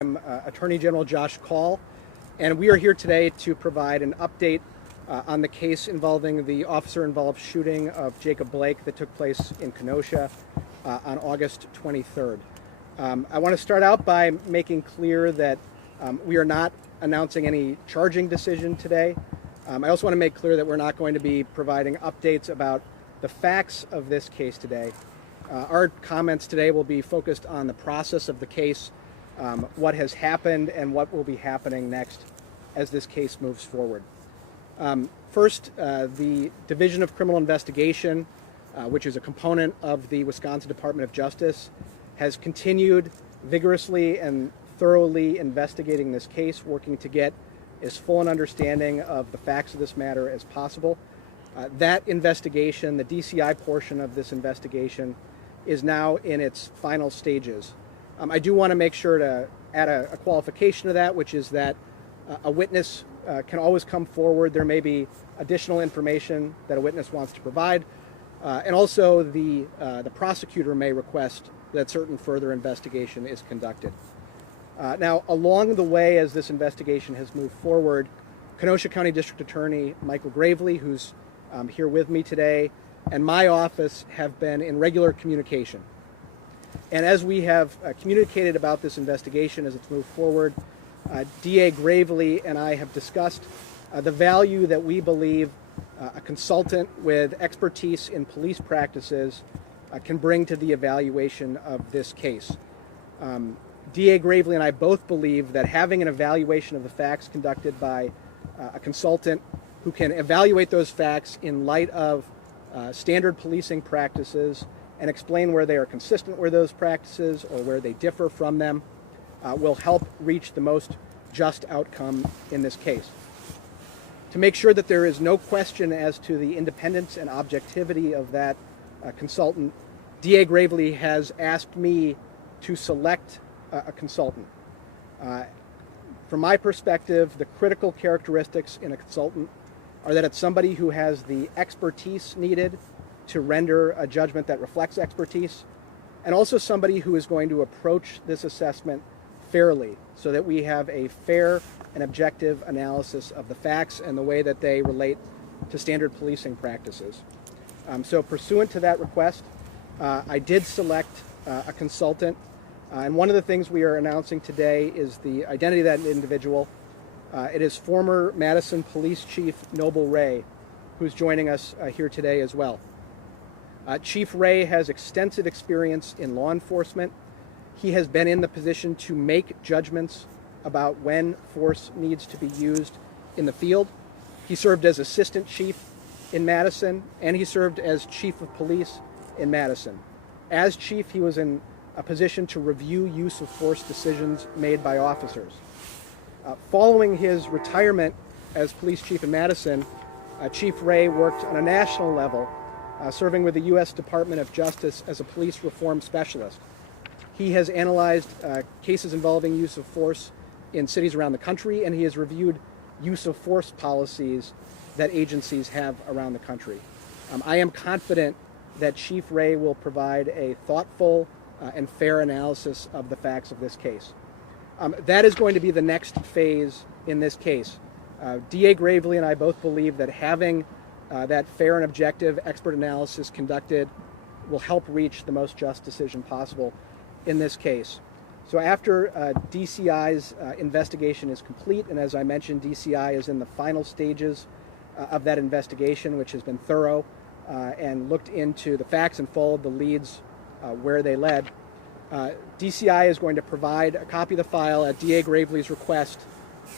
I'm Attorney General Josh Kaul, and we are here today to provide an update on the case involving the officer-involved shooting of Jacob Blake that took place in Kenosha on August 23rd. I want to start out by making clear that we are not announcing any charging decision today. I also want to make clear that we're not going to be providing updates about the facts of this case today. Our comments today will be focused on the process of the case, what has happened, and what will be happening next as this case moves forward. First, the Division of Criminal Investigation, which is a component of the Wisconsin Department of Justice, has continued vigorously and thoroughly investigating this case, working to get as full an understanding of the facts of this matter as possible. That investigation, the DCI portion of this investigation, is now in its final stages. I do want to make sure to add a qualification to that, which is that a witness can always come forward. There may be additional information that a witness wants to provide, and also the prosecutor may request that certain further investigation is conducted. Now, along the way as this investigation has moved forward, Kenosha County District Attorney Michael Gravely, who's here with me today, and my office have been in regular communication. And as we have communicated about this investigation as it's moved forward, DA Gravely and I have discussed the value that we believe a consultant with expertise in police practices can bring to the evaluation of this case. DA Gravely and I both believe that having an evaluation of the facts conducted by a consultant who can evaluate those facts in light of standard policing practices and explain where they are consistent with those practices or where they differ from them will help reach the most just outcome in this case. To make sure that there is no question as to the independence and objectivity of that consultant, DA Gravely has asked me to select a consultant. From my perspective, the critical characteristics in a consultant are that it's somebody who has the expertise needed to render a judgment that reflects expertise, and also somebody who is going to approach this assessment fairly so that we have a fair and objective analysis of the facts and the way that they relate to standard policing practices. So pursuant to that request, I did select a consultant, and one of the things we are announcing today is the identity of that individual. It is former Madison Police Chief Noble Ray, who's joining us here today as well. Chief Ray has extensive experience in law enforcement. He has been in the position to make judgments about when force needs to be used in the field. He served as assistant chief in Madison, and he served as chief of police in Madison. As chief, he was in a position to review use of force decisions made by officers. Following his retirement as police chief in Madison, Chief Ray worked on a national level, serving with the U.S. Department of Justice as a police reform specialist. He has analyzed cases involving use of force in cities around the country, and he has reviewed use of force policies that agencies have around the country. I am confident that Chief Ray will provide a thoughtful and fair analysis of the facts of this case. That is going to be the next phase in this case. DA Gravely and I both believe that having that fair and objective expert analysis conducted will help reach the most just decision possible in this case. So after DCI's investigation is complete, and as I mentioned, DCI is in the final stages of that investigation, which has been thorough and looked into the facts and followed the leads where they led, DCI is going to provide a copy of the file at DA Gravely's request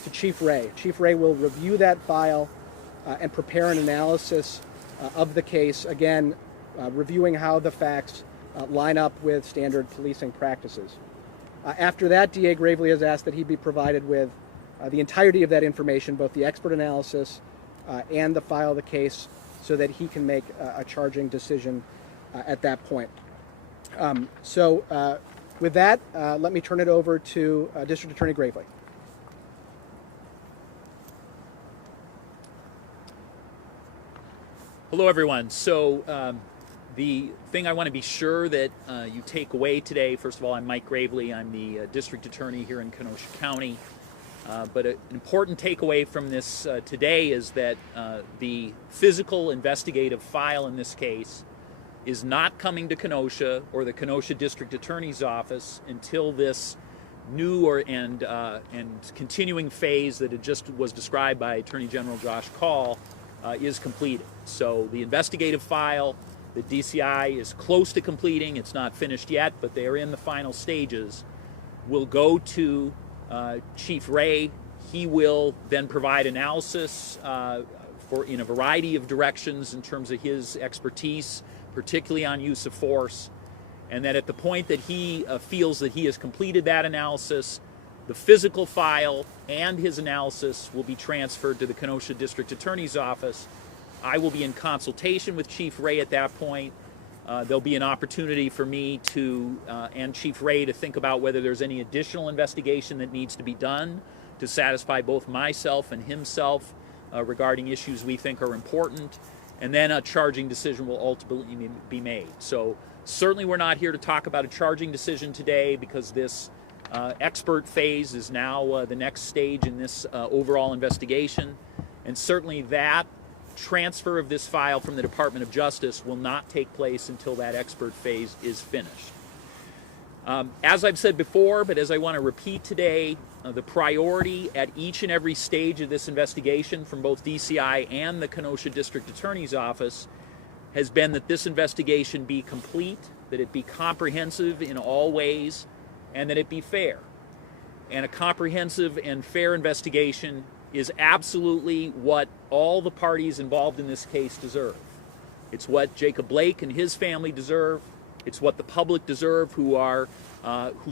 to Chief Ray. Chief Ray will review that file and prepare an analysis of the case, again, reviewing how the facts line up with standard policing practices. After that, DA Gravely has asked that he be provided with the entirety of that information, both the expert analysis and the file of the case, so that he can make a charging decision at that point. With that, let me turn it over to District Attorney Gravely. Hello, everyone. So The thing I want to be sure that you take away today, first of all, I'm Mike Gravely. I'm the district attorney here in Kenosha County. But an important takeaway from this today is that the physical investigative file in this case is not coming to Kenosha or the Kenosha District Attorney's Office until this new and continuing phase that it just was described by Attorney General Josh Kaul is completed. So the investigative file that DCI is close to completing, it's not finished yet, but they are in the final stages, will go to Chief Ray. He will then provide analysis in a variety of directions in terms of his expertise, particularly on use of force. And that at the point that he feels that he has completed that analysis, the physical file and his analysis will be transferred to the Kenosha District Attorney's Office. I will be in consultation with Chief Ray at that point. There'll be an opportunity for me and Chief Ray to think about whether there's any additional investigation that needs to be done to satisfy both myself and himself regarding issues we think are important. And then a charging decision will ultimately be made. So certainly we're not here to talk about a charging decision today because this expert phase is now the next stage in this overall investigation. And certainly that transfer of this file from the Department of Justice will not take place until that expert phase is finished. As I've said before, but as I want to repeat today, the priority at each and every stage of this investigation from both DCI and the Kenosha District Attorney's Office has been that this investigation be complete, that it be comprehensive in all ways, and that it be fair. And a comprehensive and fair investigation is absolutely what all the parties involved in this case deserve. It's what Jacob Blake and his family deserve. It's what the public deserve, who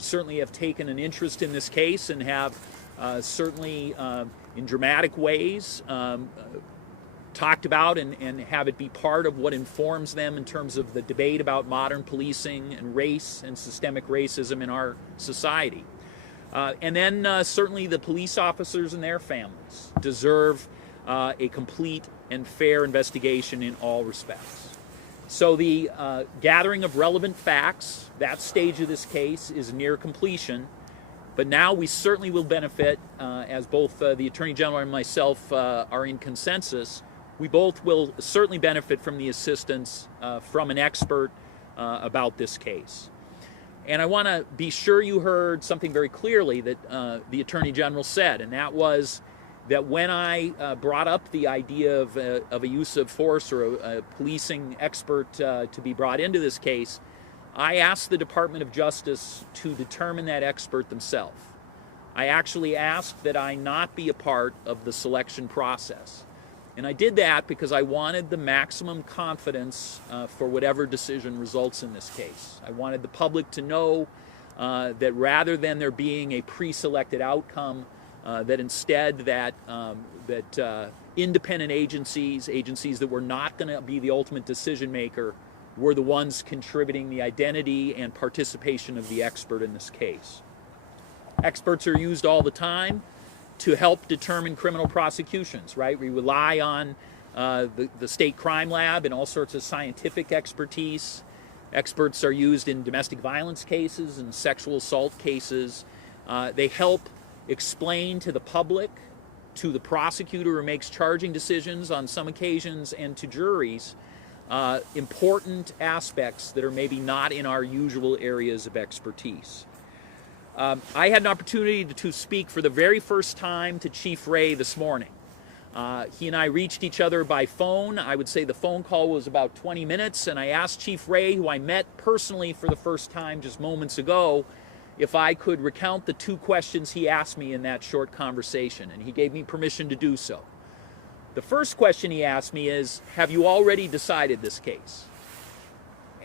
certainly have taken an interest in this case and have certainly in dramatic ways talked about and have it be part of what informs them in terms of the debate about modern policing and race and systemic racism in our society. And then certainly the police officers and their families deserve a complete and fair investigation in all respects. So the gathering of relevant facts, that stage of this case is near completion, but now we certainly will benefit, as both the Attorney General and myself are in consensus, we both will certainly benefit from the assistance from an expert about this case. And I want to be sure you heard something very clearly that the Attorney General said, and that was that when I brought up the idea of a use of force or a policing expert to be brought into this case, I asked the Department of Justice to determine that expert themselves. I actually asked that I not be a part of the selection process. And I did that because I wanted the maximum confidence for whatever decision results in this case. I wanted the public to know that rather than there being a pre-selected outcome, that instead that independent agencies that were not going to be the ultimate decision maker, were the ones contributing the identity and participation of the expert in this case. Experts are used all the time to help determine criminal prosecutions, right? We rely on the state crime lab and all sorts of scientific expertise. Experts are used in domestic violence cases and sexual assault cases. They help explain to the public, to the prosecutor who makes charging decisions on some occasions, and to juries, important aspects that are maybe not in our usual areas of expertise. I had an opportunity to speak for the very first time to Chief Ray this morning. He and I reached each other by phone. I would say the phone call was about 20 minutes, and I asked Chief Ray, who I met personally for the first time just moments ago, if I could recount the 2 questions he asked me in that short conversation, and he gave me permission to do so. The first question he asked me is, have you already decided this case?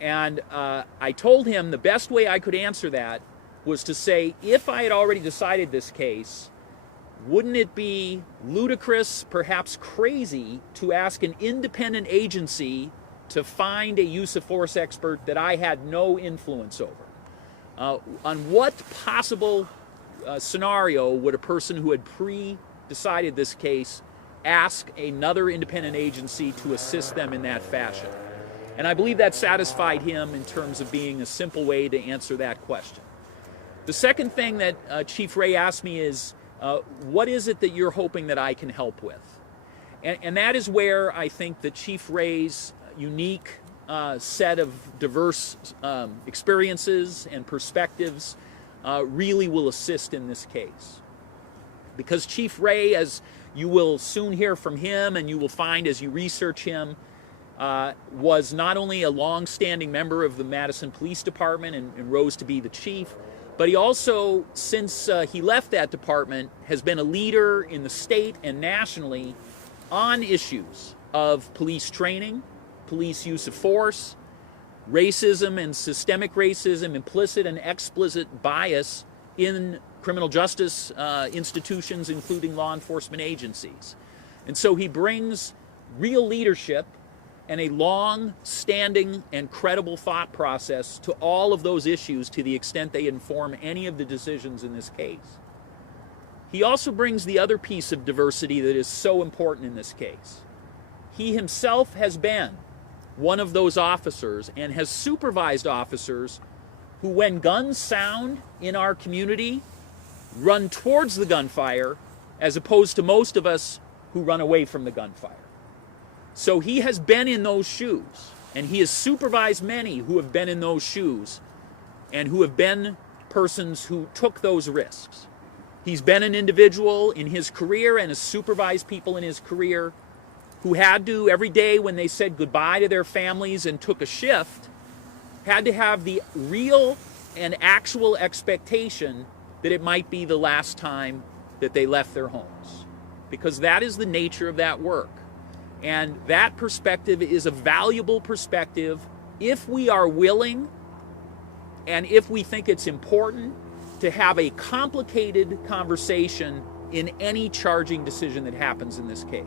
And I told him the best way I could answer that was to say, if I had already decided this case, wouldn't it be ludicrous, perhaps crazy, to ask an independent agency to find a use of force expert that I had no influence over? On what possible scenario would a person who had pre-decided this case ask another independent agency to assist them in that fashion? And I believe that satisfied him in terms of being a simple way to answer that question. The second thing that Chief Ray asked me is, what is it that you're hoping that I can help with? And that is where I think that Chief Ray's unique set of diverse experiences and perspectives really will assist in this case. Because Chief Ray, as you will soon hear from him and you will find as you research him, was not only a long-standing member of the Madison Police Department and rose to be the chief, but he also, since he left that department, has been a leader in the state and nationally on issues of police training, police use of force, racism and systemic racism, implicit and explicit bias in criminal justice institutions, including law enforcement agencies. And so he brings real leadership and a long-standing and credible thought process to all of those issues to the extent they inform any of the decisions in this case. He also brings the other piece of diversity that is so important in this case. He himself has been one of those officers and has supervised officers who, when guns sound in our community, run towards the gunfire as opposed to most of us who run away from the gunfire. So he has been in those shoes, and he has supervised many who have been in those shoes and who have been persons who took those risks. He's been an individual in his career and has supervised people in his career who had to, every day when they said goodbye to their families and took a shift, had to have the real and actual expectation that it might be the last time that they left their homes. Because that is the nature of that work. And that perspective is a valuable perspective if we are willing and if we think it's important to have a complicated conversation in any charging decision that happens in this case.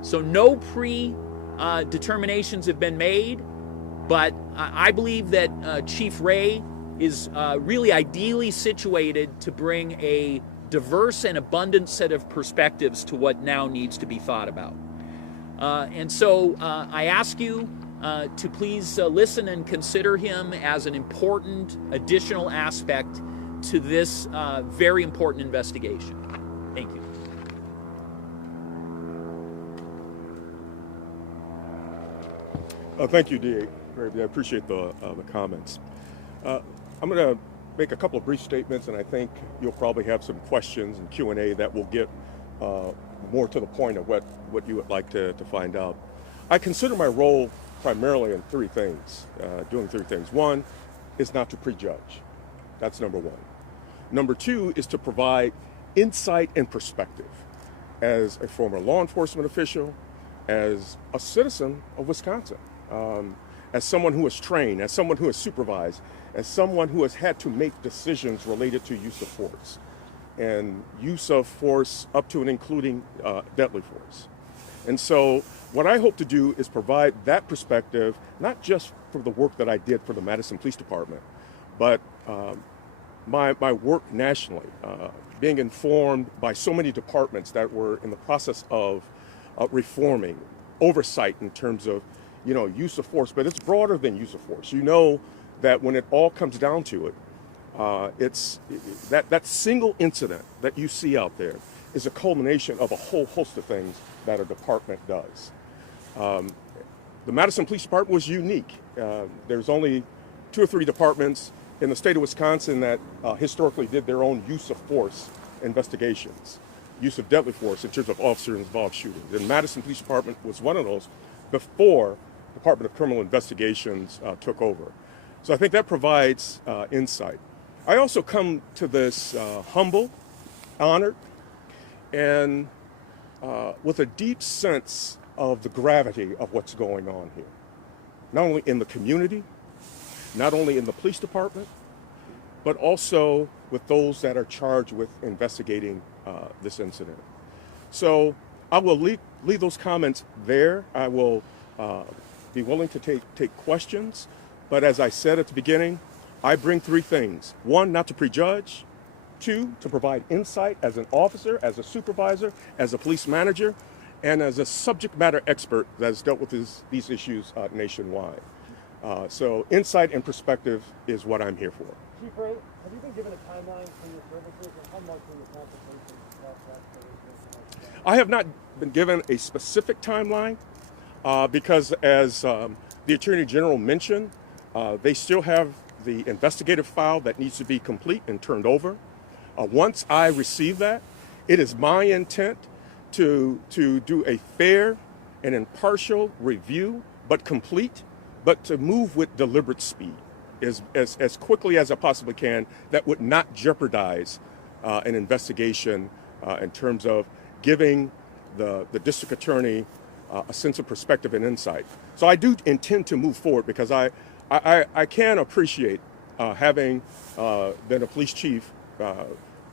So no pre-determinations have been made, but I believe that Chief Ray is really ideally situated to bring a diverse and abundant set of perspectives to what now needs to be thought about. And so I ask you to please listen and consider him as an important additional aspect to this very important investigation. Thank you. Thank you, D.A. I appreciate the comments. I'm going to make a couple of brief statements, and I think you'll probably have some questions and Q&A that will get more to the point of what you would like to find out. I consider my role primarily in doing three things. One is not to prejudge. That's number one. Number two is to provide insight and perspective as a former law enforcement official, as a citizen of Wisconsin, as someone who is trained, as someone who is supervised, as someone who has had to make decisions related to use of force, and use of force up to and including deadly force. And so what I hope to do is provide that perspective, not just for the work that I did for the Madison Police Department, but my work nationally, being informed by so many departments that were in the process of reforming, oversight in terms of use of force, but it's broader than use of force. You know that when it all comes down to it, it's that single incident that you see out there is a culmination of a whole host of things that a department does. The Madison Police Department was unique. There's only 2 or 3 departments in the state of Wisconsin that historically did their own use of force investigations, use of deadly force in terms of officer-involved shootings. And Madison Police Department was one of those before Department of Criminal Investigations took over. So I think that provides insight. I also come to this humble, honored, and with a deep sense of the gravity of what's going on here. Not only in the community, not only in the police department, but also with those that are charged with investigating this incident. So I will leave those comments there. I will be willing to take questions, but as I said at the beginning, I bring 3 things. 1, not to prejudge. 2, to provide insight as an officer, as a supervisor, as a police manager. and as a subject matter expert that has dealt with these issues nationwide. So insight and perspective is what I'm here for. Chief Ray, have you been given a timeline for your services, and how much will your consultation cost taxpayers? I have not been given a specific timeline because, as the Attorney General mentioned, they still have the investigative file that needs to be complete and turned over. Once I receive that, it is my intent to do a fair and impartial review, but complete, but to move with deliberate speed, as quickly as I possibly can, that would not jeopardize an investigation in terms of giving the district attorney a sense of perspective and insight. So I do intend to move forward because I can appreciate having been a police chief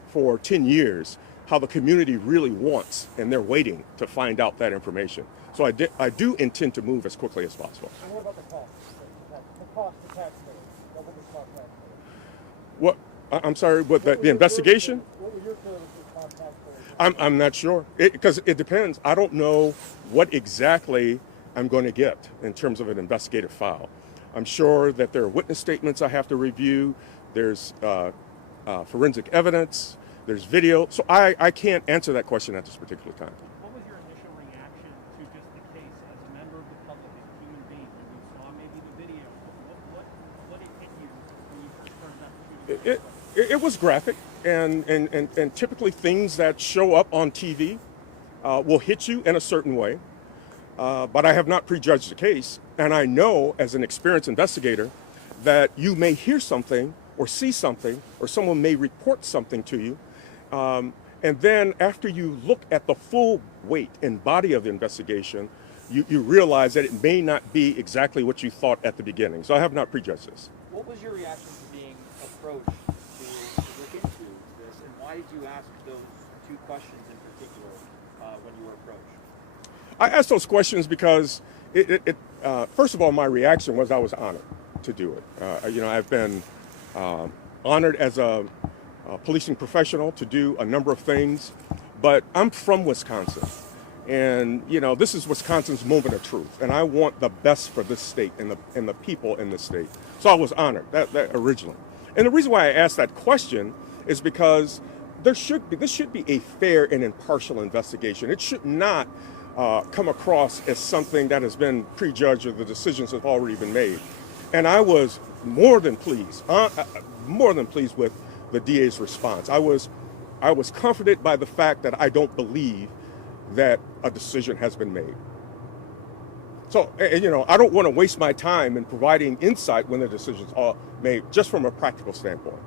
for 10 years, how the community really wants, and they're waiting to find out that information. So I do intend to move as quickly as possible. And what about the cost? The cost to taxpayers? What will this cost taxpayers? What? I'm sorry, what, the investigation? What will your services cost taxpayers? I'm not sure, because it depends. I don't know what exactly I'm going to get in terms of an investigative file. I'm sure that there are witness statements I have to review. There's forensic evidence. There's video. So I can't answer that question at this particular time. What was your initial reaction to just the case as a member of the public, as a human being, when you saw maybe the video? What did hit you when you first heard about the shooting? It was graphic, and typically things that show up on TV will hit you in a certain way. But I have not prejudged the case, and I know as an experienced investigator that you may hear something or see something, or someone may report something to you, and then after you look at the full weight and body of the investigation, you realize that it may not be exactly what you thought at the beginning. So I have not prejudged this. What was your reaction to being approached to look into this, and why did you ask those two questions in particular when you were approached? I asked those questions because, first of all, my reaction was I was honored to do it. I've been honored as a policing professional to do a number of things, but I'm from Wisconsin. And, this is Wisconsin's moment of truth, and I want the best for this state and the people in this state. So I was honored that originally. And the reason why I asked that question is because this should be a fair and impartial investigation. It should not come across as something that has been prejudged or the decisions have already been made. And I was more than pleased with the DA's response. I was comforted by the fact that I don't believe that a decision has been made. So, I don't want to waste my time in providing insight when the decisions are made, just from a practical standpoint.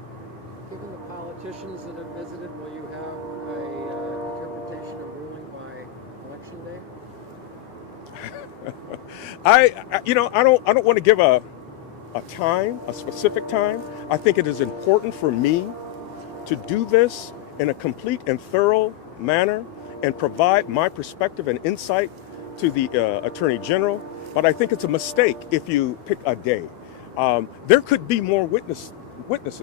Given the politicians that have visited, will you have a interpretation of ruling by election day? I don't want to give a specific time. I think it is important for me to do this in a complete and thorough manner and provide my perspective and insight to the Attorney General. But I think it's a mistake if you pick a day. There could be more witnesses.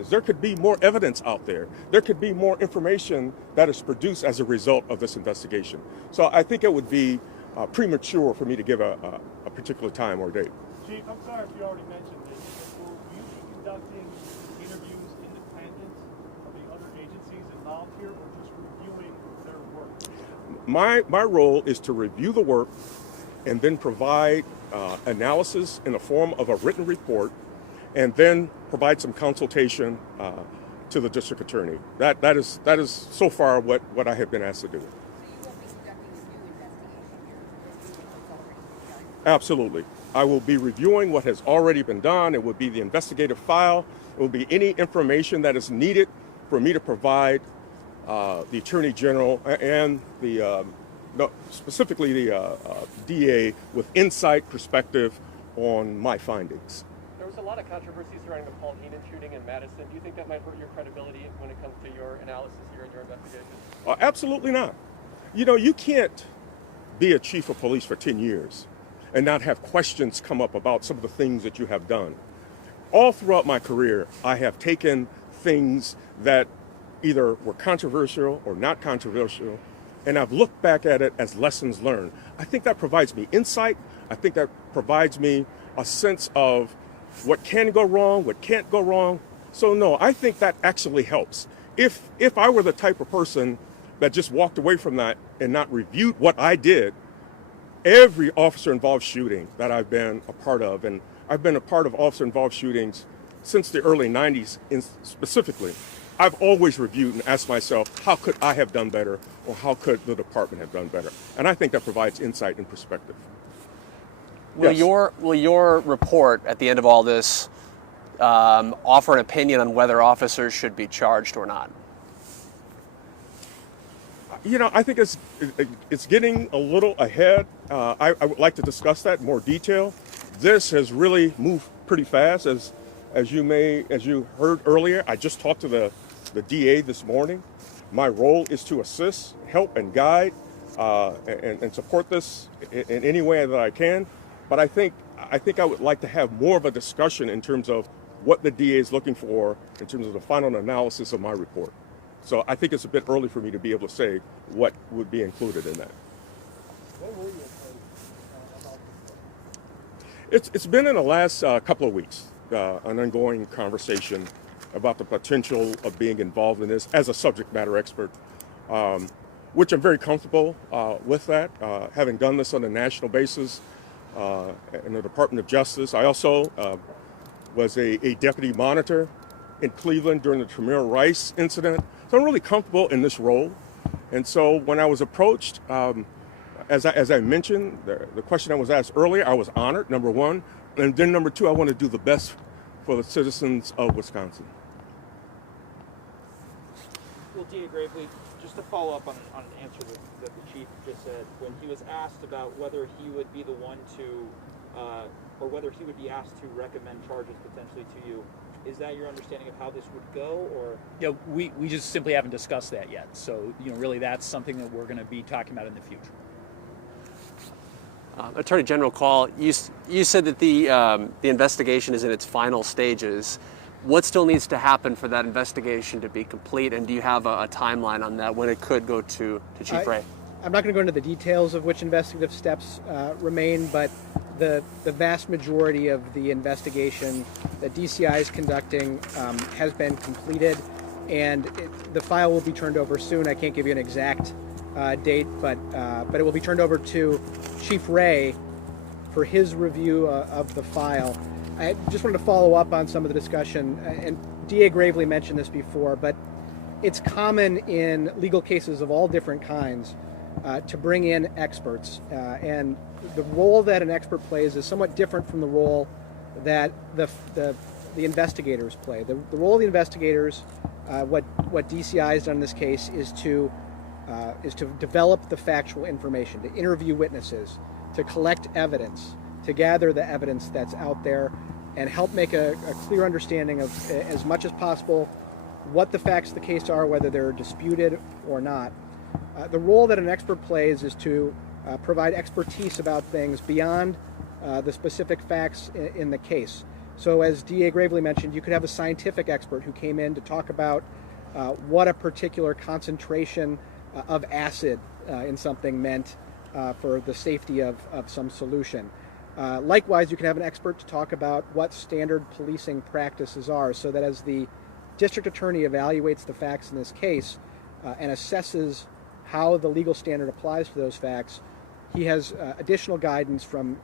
There could be more evidence out there. There could be more information that is produced as a result of this investigation. So I think it would be premature for me to give a particular time or date. Chief, I'm sorry if you already mentioned this, but will you be conducting interviews independent of the other agencies involved here, or just reviewing their work? My role is to review the work and then provide analysis in the form of a written report, and then provide some consultation to the district attorney. That is so far what I have been asked to do. So you won't be conducting a new investigation here, reviewing what's already been done? Absolutely. I will be reviewing what has already been done. It will be the investigative file. It will be any information that is needed for me to provide the Attorney General and specifically the DA with insight, perspective on my findings. There was a lot of controversy surrounding the Paul Heenan shooting in Madison. Do you think that might hurt your credibility when it comes to your analysis here and your investigation? Absolutely not. You can't be a chief of police for 10 years and not have questions come up about some of the things that you have done. All throughout my career, I have taken things that either were controversial or not controversial and I've looked back at it as lessons learned. I think that provides me insight. I think that provides me a sense of what can go wrong, what can't go wrong. So no, I think that actually helps. If I were the type of person that just walked away from that and not reviewed what I did, every officer-involved shooting that I've been a part of, and I've been a part of officer-involved shootings since the early 90s specifically, I've always reviewed and asked myself, how could I have done better, or how could the department have done better? And I think that provides insight and perspective. Will Yes. your report at the end of all this offer an opinion on whether officers should be charged or not? You know, I think it's getting a little ahead. I would like to discuss that in more detail. This has really moved pretty fast, as you heard earlier. I just talked to the DA this morning. My role is to assist, help, and guide, and support this in any way that I can. But I think I would like to have more of a discussion in terms of what the DA is looking for in terms of the final analysis of my report. So I think it's a bit early for me to be able to say what would be included in that. What were you about this? It's been in the last couple of weeks, an ongoing conversation about the potential of being involved in this as a subject matter expert, which I'm very comfortable with that, having done this on a national basis in the Department of Justice. I also was a deputy monitor in Cleveland during the Tamir Rice incident. So I'm really comfortable in this role. And so when I was approached, as I mentioned, the question I was asked earlier, I was honored, number one. And then number two, I want to do the best for the citizens of Wisconsin. Well, D.A. Gravely, just to follow up on an answer that the chief just said, when he was asked about whether he would be the one to, or whether he would be asked to recommend charges potentially to you, is that your understanding of how this would go, or? Yeah, we just simply haven't discussed that yet. So, really that's something that we're going to be talking about in the future. Attorney General Call, you said that the investigation is in its final stages. What still needs to happen for that investigation to be complete, and do you have a timeline on that, when it could go to Chief Ray? I'm not going to go into the details of which investigative steps remain, but the vast majority of the investigation that DCI is conducting has been completed, and the file will be turned over soon. I can't give you an exact date, but it will be turned over to Chief Ray for his review of the file. I just wanted to follow up on some of the discussion, and DA Gravely mentioned this before, but it's common in legal cases of all different kinds to bring in experts, and the role that an expert plays is somewhat different from the role that the investigators play. The role of the investigators, what DCI has done in this case, is to develop the factual information, to interview witnesses, to collect evidence, to gather the evidence that's out there, and help make a clear understanding of, as much as possible, what the facts of the case are, whether they're disputed or not. The role that an expert plays is to provide expertise about things beyond the specific facts in the case. So as D.A. Gravely mentioned, you could have a scientific expert who came in to talk about what a particular concentration of acid in something meant for the safety of some solution. Likewise, you can have an expert to talk about what standard policing practices are, so that as the district attorney evaluates the facts in this case and assesses how the legal standard applies to those facts, he has additional guidance from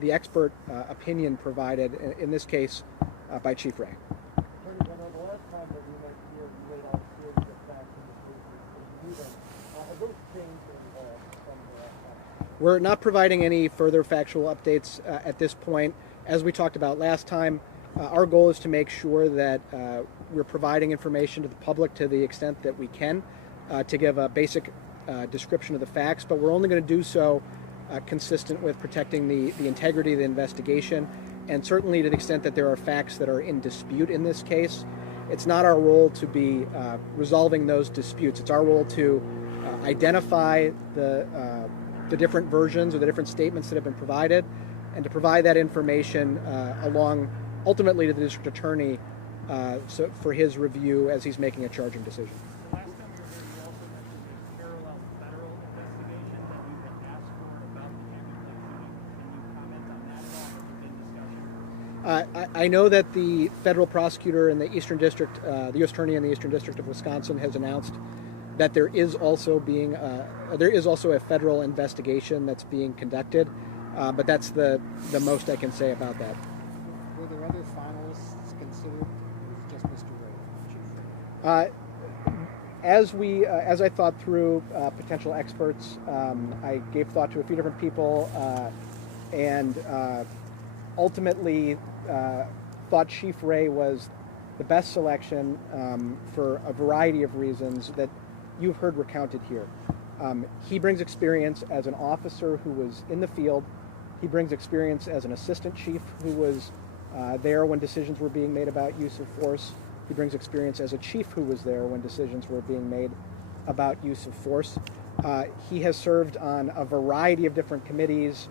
the expert opinion provided, in this case, by Chief Ray. Attorney General, the last time that we met here, we laid out a series of facts in the case. Have those changed at all from the last time? We're not providing any further factual updates at this point. As we talked about last time, our goal is to make sure that we're providing information to the public to the extent that we can, to give a basic description of the facts, but we're only going to do so consistent with protecting the integrity of the investigation, and certainly to the extent that there are facts that are in dispute in this case. It's not our role to be resolving those disputes. It's our role to identify the different versions or the different statements that have been provided, and to provide that information along ultimately to the district attorney for his review as he's making a charging decision. The last time you were here, you also mentioned there's parallel I know that the federal prosecutor in the Eastern District, the U.S. Attorney in the Eastern District of Wisconsin, has announced that there is also a federal investigation that's being conducted, but that's the most I can say about that. Were there other finalists considered, or was it just Mr. Ray, Chief Ray? As I thought through potential experts, I gave thought to a few different people, and ultimately thought Chief Ray was the best selection for a variety of reasons that you've heard recounted here. He brings experience as an officer who was in the field. He brings experience as an assistant chief who was there when decisions were being made about use of force. He brings experience as a chief who was there when decisions were being made about use of force. He has served on a variety of different committees.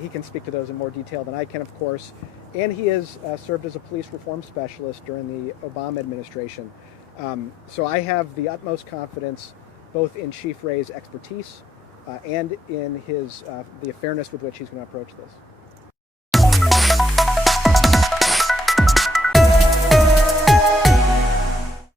He can speak to those in more detail than I can, of course. And he has served as a police reform specialist during the Obama administration. So I have the utmost confidence both in Chief Ray's expertise and in the fairness with which he's going to approach this.